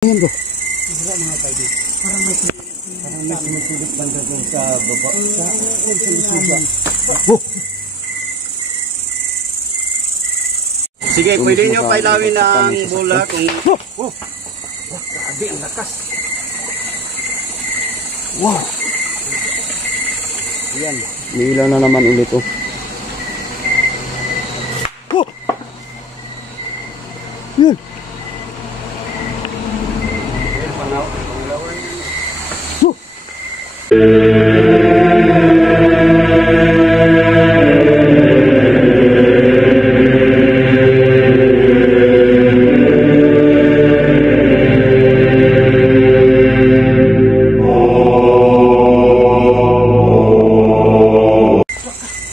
Ayan bro. Wala mga kaibigan. Parang may sumusulot banda doon sa baba. Sige, pwede nyo pailawin ang bola kung... Grabe, ang lakas. Wow. Ayan. May ilaw na naman ulit oh. Yan.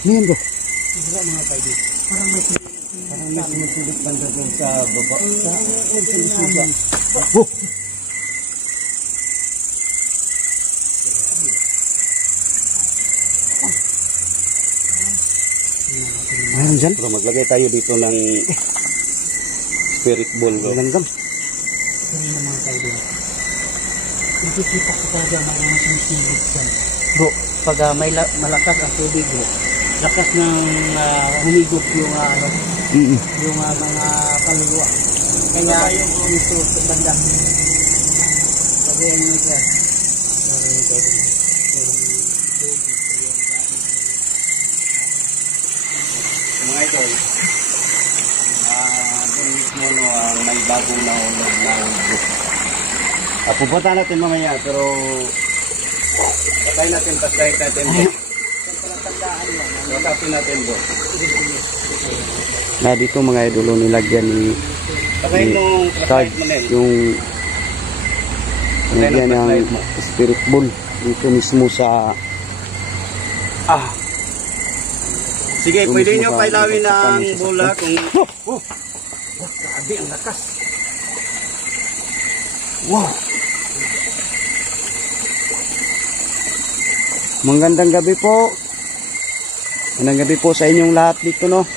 Ayan bro. Wala mga kaibigan. Parang may sumusulot banda doon sa baba. Mayroon dyan? Bro, maglagay tayo dito ng spirit ball bro. Langgam. Ganun na mga kaibigan. Nakikita ko talaga mga sumusulot dyan. Bro, pag malakas ang tubig bro, lakas ng humigop yung yung mga kaluluwa. Kaya yung dito sa banda. Sabihin nyo siya. Mga idol, doon mismo no, may bagong naulog ng group. Pupunta natin mamaya pero patay natin, patay natin bro. Nakapin natin bro. Na dito mga idolo nilagyan ni Patay nung Tag, flashlight mo Nel. yung Patay nilagyan nung ng flashlight mo. spirit ball dito mismo sa Sige, Ito pwede mismo nyo sa- pailawin sa- ang sa- bola kung... Grabe, ang lakas. wow. Magandang gabi po. Magandang gabi po sa inyong lahat dito no.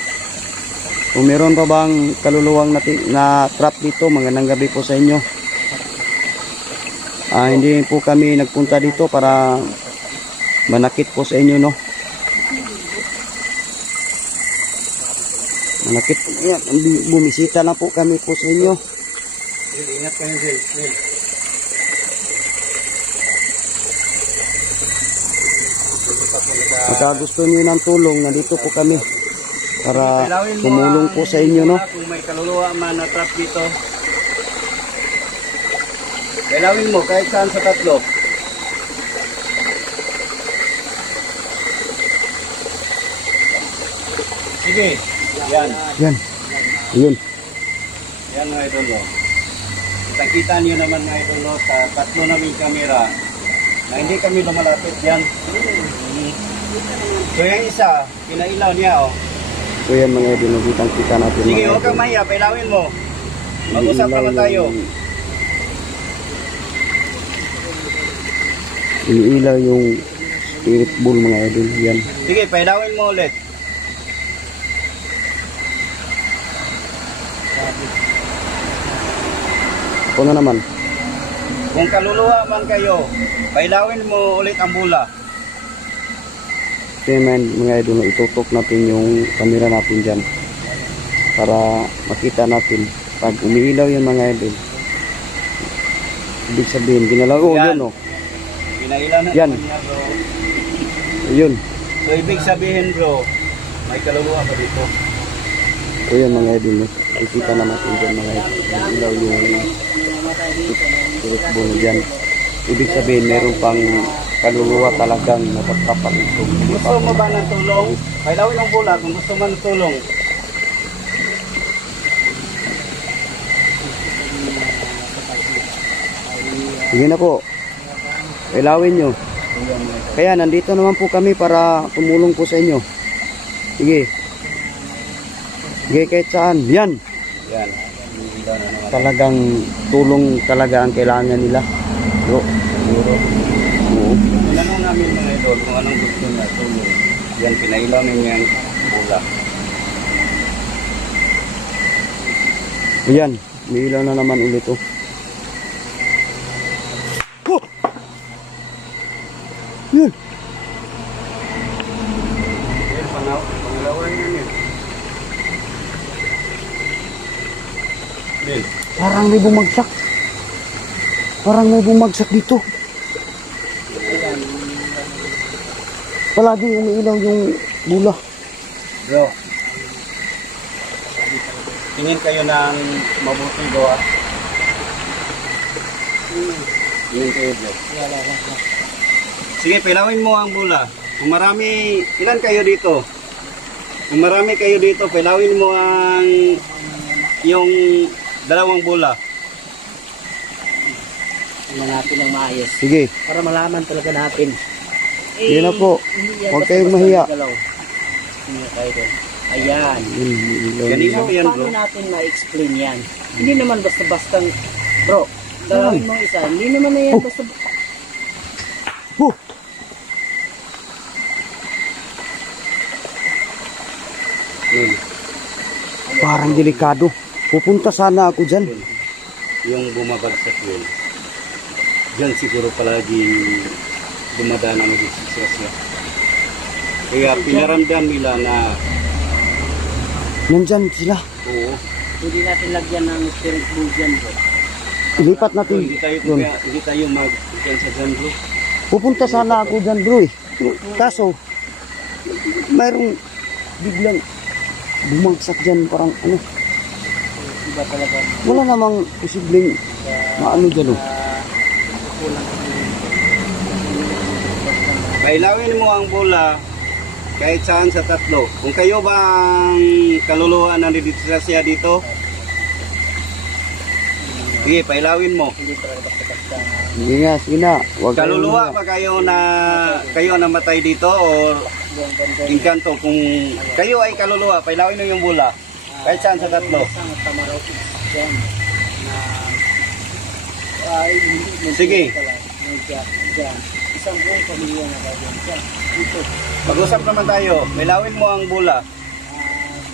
Kung meron pa bang kaluluwang na trap dito, magandang gabi po sa inyo. Hindi po kami nagpunta dito para manakit po sa inyo no. Manakit, yan, bumisita lang po kami po sa inyo. Ingat kayo Nel. Pagka gusto niyo ng tulong, nandito po kami para tumulong po sa inyo no. Kung may kaluluwa man na trap dito, pailawin mo kahit saan sa tatlo. Sige, yan. Yan. Ayun. Yan mga idolo. Kitang-kita niyo naman mga idolo sa tatlo naming kamera na hindi kami lumalapit yan. So yung isa, pinailaw niya oh. So yan mga idol, kitang-kita natin. Sige, mga huwag kang idol. mahiya, pailawin mo. Mag-usap naman tayo. Iniilaw yung spirit ball mga idol. Yan. Sige, pailawin mo ulit. Ako na naman. Kung kaluluwa man kayo, pailawin mo ulit ang bola. So yan mga idol, itutok natin yung camera natin dyan. Para makita natin. Pag umiilaw yung mga idol, ibig sabihin, ginalaw. Oh, Yan. yun oh. Pinailaw na Yan. naman niya bro. Ayun. So ibig sabihin bro, may kaluluwa pa dito. So yan mga idol. Nakikita na natin dyan mga idol. Umiilaw yung spirit ball dyan. Ibig sabihin, meron pang kaluluwa talagang natatapan ito. Gusto mo ba ng tulong? Pailawin ang bola kung gusto mo ng tulong. Sige na po. Ilawin nyo. Kaya nandito naman po kami para tumulong po sa inyo. Sige. Sige kahit saan. Yan. Yan. Iniilaw na naman. Talagang tulong talaga ang kailangan nila. Bro. Oo. Tinanong namin mga idol kung anong gusto na tulong. Yan, pinailaw niya ang bola. Ayan. May ilaw na naman ulit oh. Oh! Yun. Yan, pangalawan yan yun. Yan. Parang may bumagsak. Parang may bumagsak dito. Palaging umiilaw yung bula. Bro, tingin kayo ng mabuting gawa. Tingin kayo, bro. Sige, pilawin mo ang bula. Kung marami, ilan kayo dito? Kung marami kayo dito, pilawin mo ang yung dalawang bula. Tingnan natin ng maayos. Sige. Para malaman talaga natin. Sige na po. Hindi yan Huwag basta-basta kayong mahiya. nagalaw. Tingnan tayo doon. Ayan. Ganito yan, Paano bro. natin ma-explain yan? Hindi naman basta-basta, bro, dalawin mo isa. Hindi naman na yan basta. Oh! Yun. Parang delikado. Pupunta sana ako dyan. Yung bumabagsak yun. Diyan siguro palagi dumadaan ang disgrasya. Kaya pinaramdam nila na Nandyan sila. oo, Hindi natin lagyan ng spirit bull dyan, bro. Ilipat natin doon. hindi tayo mag-diyan sa dyan, bro. Pupunta sana ako dyan, bro eh. Kaso, mayroong biglang bumagsak dyan. Parang ano. Iba talaga. Wala namang posibleng maano dyan oh. Kailawin mo ang bola kahit saan sa tatlo. Kung kayo ba ang kaluluwa na disgrasya dito, sige, pailawin mo. Hindi talaga basta-basta. Sige nga, sige na. Huwag kayong Kaluluwa mahiya. ba kayo namatay dito o Yung ganda inkanto? Kung kayo ay kaluluwa, pailawin mo yung bola kahit saan sa tatlo. isang tamaraw dyan na hindi Sige. dyan. Isang buong pamilya na ba dyan? Dito. Mag-usap naman tayo. Pailawin mo ang bola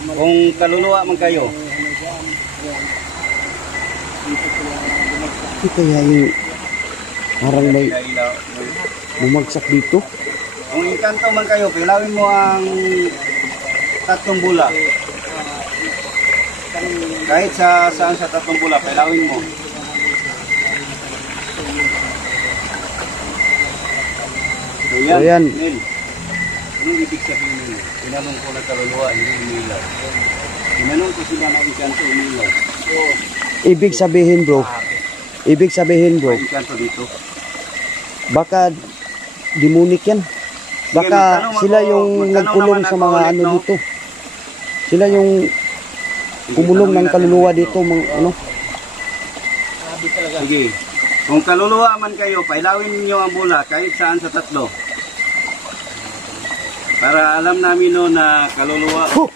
kung kaluluwa man kayo. Ano dyan? Dyan. Dito sila bumagsak. Hindi kaya yung parang may bumagsak dito. Kung inkanto man kayo, pailawin mo ang tatlong bola. Kahit saan sa tatlong bola, pailawin mo. So So, yan. Nel. Anong ibig sabihin nyo? Tinanong ko na kaluluwa, hindi umilaw. Tinanong ko sila na inkanto umilaw. Ibig sabihin bro, Inkanto dito. baka demonic yan. Baka magtanong sila ako- yung magtanong nagkulong naman sa ako mga ulit, ano no? dito. Sila yung kumulong ng kaluluwa dito, mga ano. Sabi talaga. Sige. Kung kaluluwa man kayo, pailawin niyo ang bola kahit saan sa tatlo. Para alam namin no na kaluluwa. Huh!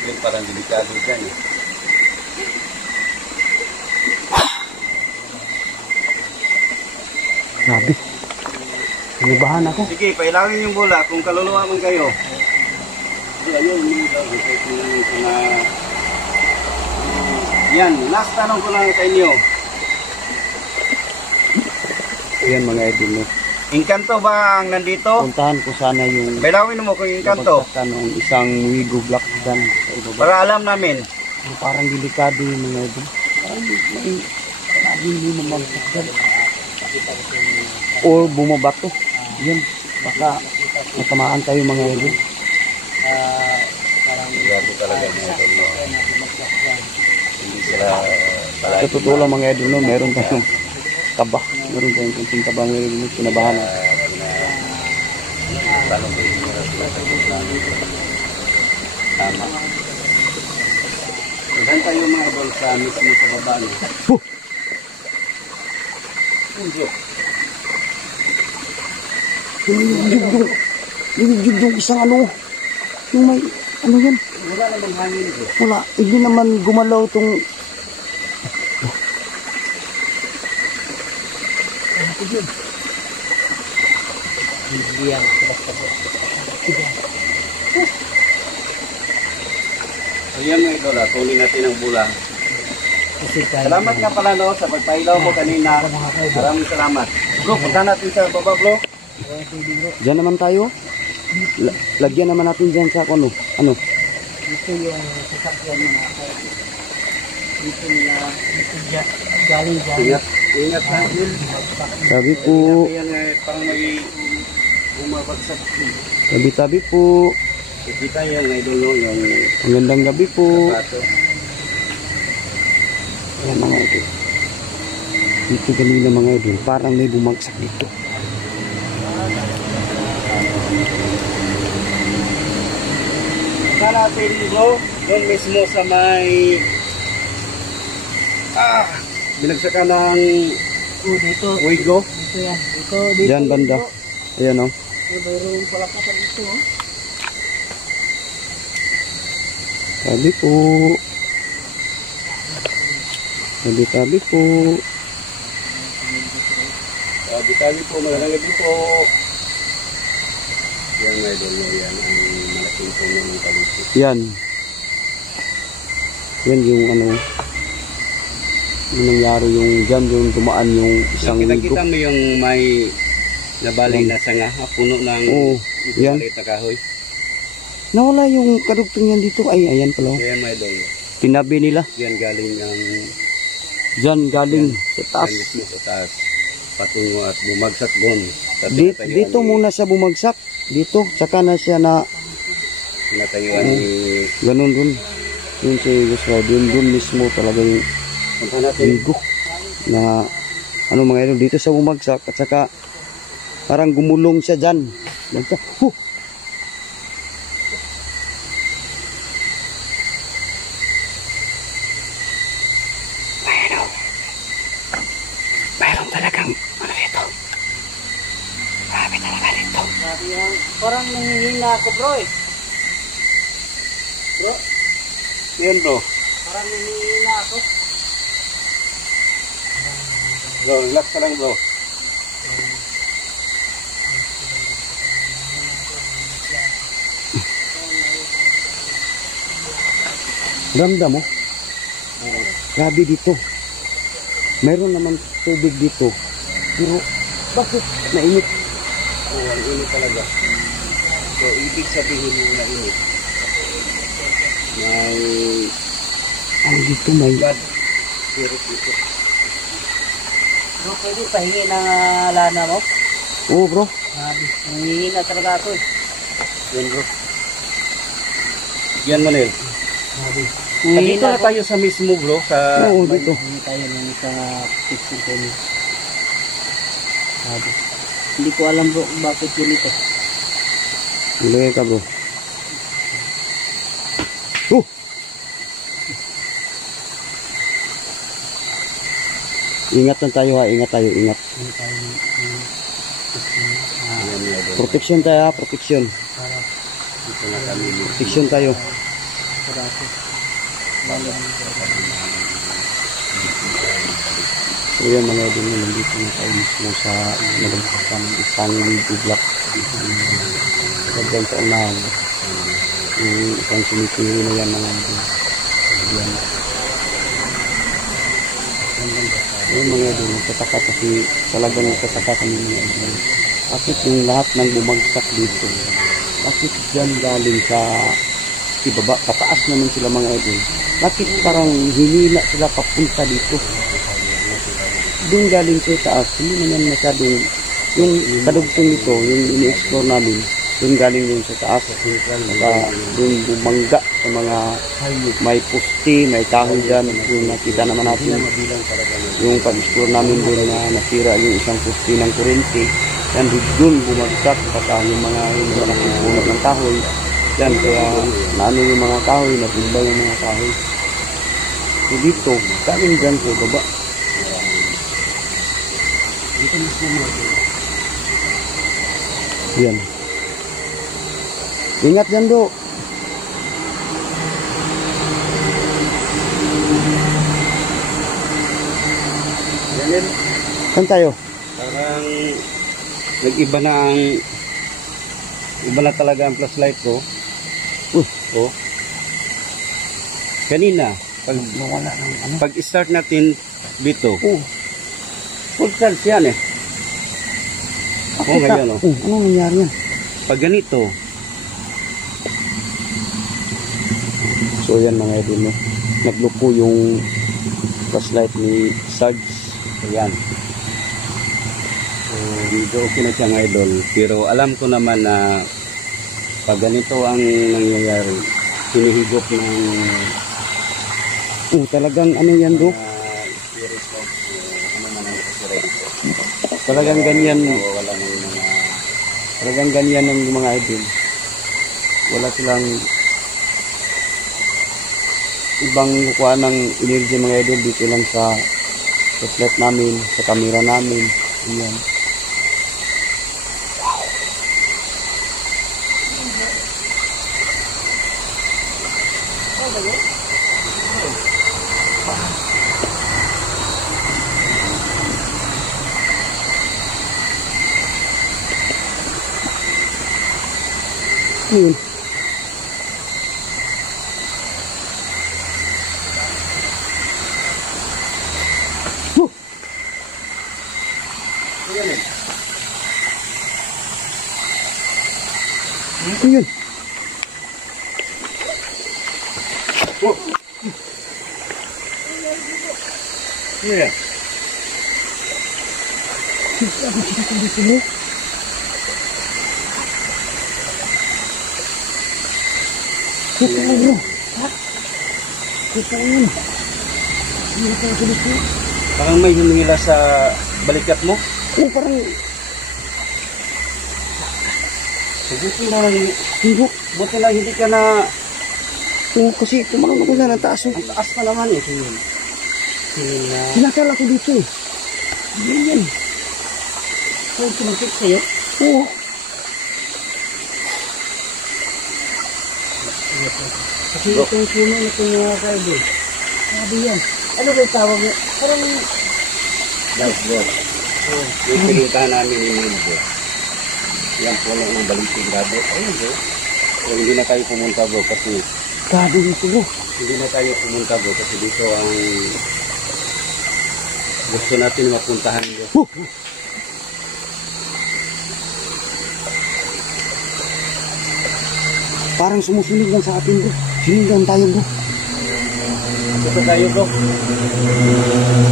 Yun parang delikado dyan eh. Grabe. Kinibahan ako. Sige, pailawin yung bola kung kaluluwa man kayo. Ayun, umilaw. Tinanong ko na... Yan, last tanong ko lang sa inyo. Ayan mga idol. No? Inkanto ba ang nandito? Puntahan ko sana yung Pailawin mo kung inkanto. napagkakta ng isang Wigo Black dyan sa ibaba. Para alam namin. Parang delikado yung mga idol. Parang may laging may mamagsak dyan. O bumabato. Yan. Baka matamaan tayo mga idol. Sigurado talaga mga idol. No? Hindi sila palagi. Sa totoo lang mga idol, no, meron tayong kaba. Meron tayong kunting kaba mga idol. Kinabahan. Tanong ko yung mga tama. Saan tayo mga idol sa mismo sa baba niyo? Yung isang ano. Yung may, ano yan? Wala namang hangin ito. Wala. Hindi naman gumalaw tong Hindi yan basta-basta. So yan mga idol, kunin natin ang bola. Kasi tayo. Salamat nga pala no sa pagpailaw mo kanina. Maraming salamat. Bro, punta natin sa baba bro. Diyan naman tayo. Lagyan naman natin dyan sa ano. Ano? Dito yung sasakyan mga kaya. Dito nila, galing. Ingat. Ingat na yun. Sabi po. Ayan parang may bumabagsak. Tabi-tabi po. Kita yung idol no, yung Magandang gabi po. sapato. Ayan mga idol. Dito kanina mga idol. Parang may bumagsak dito. Punta natin bro, doon mismo sa may binagsakan ng Dito. Uigo. Dito yan. Dito. Diyan banda. Ayan o. Mayroong palakasan dito. Tabi po. Tabi-tabi po. Tabi-tabi po, magandang gabi po. Yan mga idol no, yan ang malaking puno ng kalusi. Yan. Yan yung ano. Yung nangyari yung dyan yung dumaan yung isang ligo. Kita mo yung may nabali na sanga, puno ng Oo, yan. maliit na kahoy. Nawala yung kadugtong yan dito. Ay, ayan pala. Kaya mga idol, Tinabi nila. yan galing ang Dyan galing sa taas. yan mismo sa taas. Patungo at bumagsak doon. Sa Dito pinatayuan muna sa bumagsak. Dito. Saka na siya na pinatayuan ni ganun dun. Yun si Joshua. Dun mismo talaga yung punta natin. ligo. Na ano mga idol. Dito sa bumagsak. At saka parang gumulong siya dyan. Yan siya. Huh! Mayroon talagang ano ito. Grabe talaga dito. Sabi yan. Parang nangihina ako bro eh. Bro, Yan bro. parang nangihina ako. Bro, relax ka lang bro. Ramdam mo? Grabe dito. Mayroon naman tubig dito. Pero bakit mainit? Oo, ang init talaga. So, ibig sabihin yung nainit. May Ano dito may... God spirit dito. Bro, pwede pahingi ng lana mo? Oo bro. Sabi, nangihina talaga ako eh. Yan bro. Yan Manel. Sabi, Dito na tayo sa mismo bro. Sa Oo dito. Hindi tayo ng isang picture ko niya. Sabi, hindi ko alam bro kung bakit yun ito. Ilagay ka bro. Ingat lang tayo ha. Ingat tayo. Ingat. Hindi tayo Yan yan bro. Protection tayo ha. Protection. para Dito na kami. Protection tayo. para ako. So yan mga idol, nandito na tayo mismo sa nagagpasan ng isang ligo block. Sagdan sa unahan. Yung isang sumitiri na yan mga idol. Yan. Yung mga idol, nagtataka kasi talagang nagtataka kami mga idol. Bakit yung lahat ng bumagsak dito? Bakit dyan galing sa ibaba? Pataas naman sila mga idol. Bakit parang hinila sila papunta dito? Doon galing sa taas, hindi naman masyadong yung kadugtong nito, yung ini-explore namin, doon galing yung sa taas. Saka doon bumangga sa mga may pusti, may kahoy dyan, yung nakita naman natin. Yung pag-explore namin doon na nasira yung isang pusti ng kurente, yan doon bumagsak, saka yung mga nakipunot ng kahoy. Yan, kaya naano yung mga kahoy, natimba yung mga kahoy. So dito, galing dyan sa baba. Dito mismo mo. Yan. Ingat dyan, do. Yan. Saan tayo? Parang nag-iba na ang iba na talaga ang flashlight ko. Oh. Kanina, pag Nawala ng ano. pag start natin dito, Oh, full charge yan eh. Oo, ngayon oh. Anong nangyari yan? Pag ganito. So yan mga idol, no? Nagluko yung flashlight ni Sarge. Ayan. So medyo okay na siya mga idol. Pero alam ko naman na pag ganito ang nangyayari, hinihigop ng Talagang ano yan bro? spirit of ano man ang kasira dito. Talagang ganyan. Wala ng mga Talagang ganyan ng mga idol. Wala silang ibang kuha ng energy mga idol dito lang sa flashlight namin, sa camera namin. Ayan. Ayun. Ayun. yeah. Kita mo. Kita mo. Parang may humihila sa balikat mo. Parang Buti na lang, buti lang hindi ka na, kasi tumalon ako na ng taas. ang taas pa naman eh. Sinakal ako dito eh. Ganyan. So, kumapit sa'yo? Oo. Kasi itong puno na itong mga kaibo. Sabi yan. Ano ba yung tawag niya? Parang... Dashboard. Yung pinuntahan namin ni Milbo. Yan puno ng balisig grabe. Ayun bro. So, hindi na tayo pumunta bro kasi... Grabe dito bro. Hindi na tayo pumunta bro kasi dito ang... gusto natin mapuntahan bro. Parang sumusunod lang sa atin bro. Sinundan tayo bro. Dito tayo bro.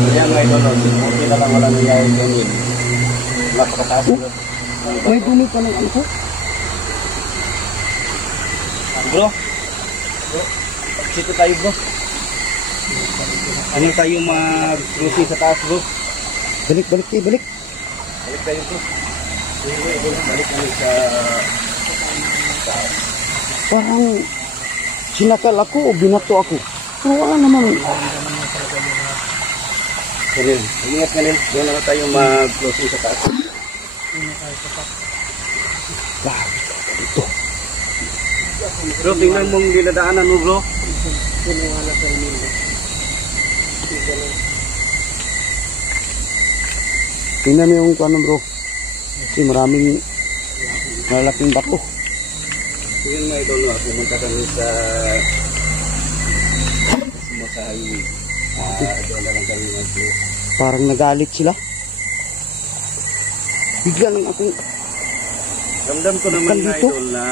Kaya nga ito no. Okay na lang wala nangyayari doon. Napakataas bro. May dumi pa ng ano ko. Bro. Dito tayo bro. Ano tayo mag-cruising sa taas bro? Balik. Balik tayo bro. Balik kami sa taas. Parang sinakal ako o binato ako. Pero wala naman. Kanil, ingat kanil. Doon na tayo mag-cruising sa taas. Ito. Bro, tingnan mong dinadaanan mo bro. Tingnan mo yung ano bro. Kasi maraming malaking bato. Yun nga idol, pumunta kami sa highway. Doon na lang kami mag-blue. Parang nagalit sila. Bigla ng aking Ramdam ko naman nga dito? idol na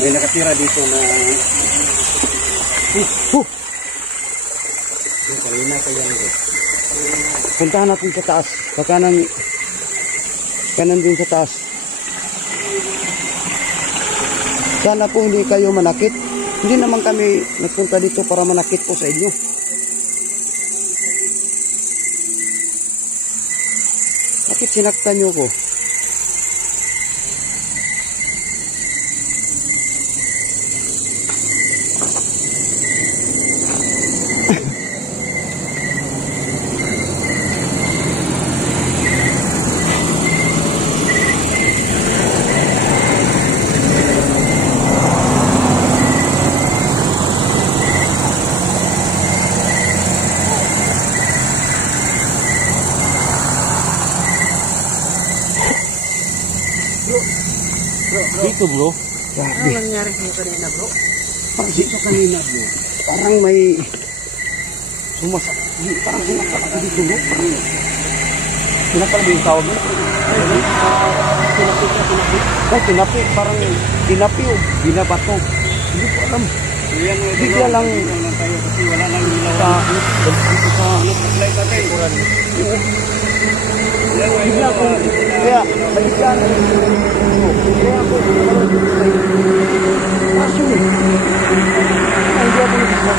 may nakatira dito na kanina pa yan bro. puntahan natin sa taas. Kanan din sa taas. Sana po hindi kayo manakit. Hindi naman kami nagpunta dito para manakit po sa inyo. Bakit sinaktan nyo ko? Dito bro, Ano nangyari sa'yo kanina, bro? Parang dito kanina bro. Parang may parang sumasakit dito bro. Sinapal ba yung tawag mo? Tinapi. Parang tinapi o binabato. Hindi ko alam. Bigla lang tayo kasi wala nang ilaw. Light natin. Bigla ko. Kaya, bigla na. Kaya ako. Kaso eh. Hindi ako nagsasabi.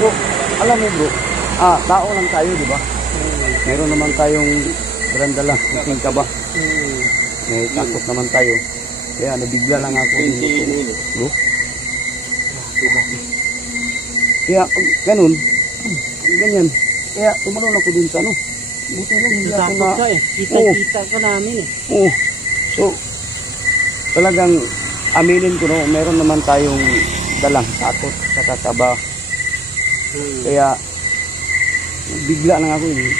So, alam mo bro, tao lang tayo, di ba? Meron naman tayong dalandala, iting kaba. May takot naman tayo. Kaya nabigla lang ako dito. Bro? Kaya ganun, ganyan. Kaya tumalon ako dun sa ano. Buti lang hindi ako na... ka eh. Kita ka namin eh. Oo. So, talagang aminin ko no, meron naman tayong dalang takot sa kakaba. Kaya bigla lang ako eh.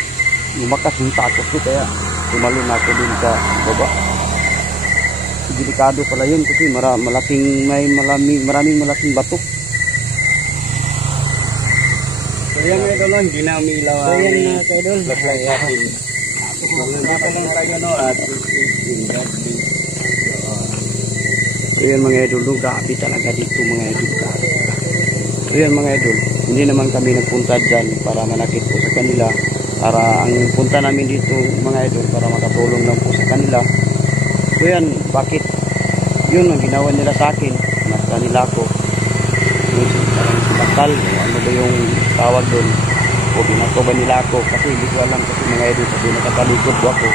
Lumakas yung takot ko kaya tumalon ako dun sa baba. Delikado pala yun kasi maraming malaking bato. So yan mga idol, hindi na umilaw So yan mga kaidol. flashlight natin. Dito lang tayo no at So yan mga idol, grabe talaga dito mga idol. So yan mga idol, hindi naman kami nagpunta dyan para manakit po sa kanila. Para ang punta namin dito mga idol para makatulong lang po sa kanila. So yan, bakit yun ang ginawa nila sa akin, nasa nila ako. Parang sinakal, ano ba yung tawag doon? O binato ba nila ako? Kasi hindi ko alam kasi mga idol, sabi nakatalikod ko ako.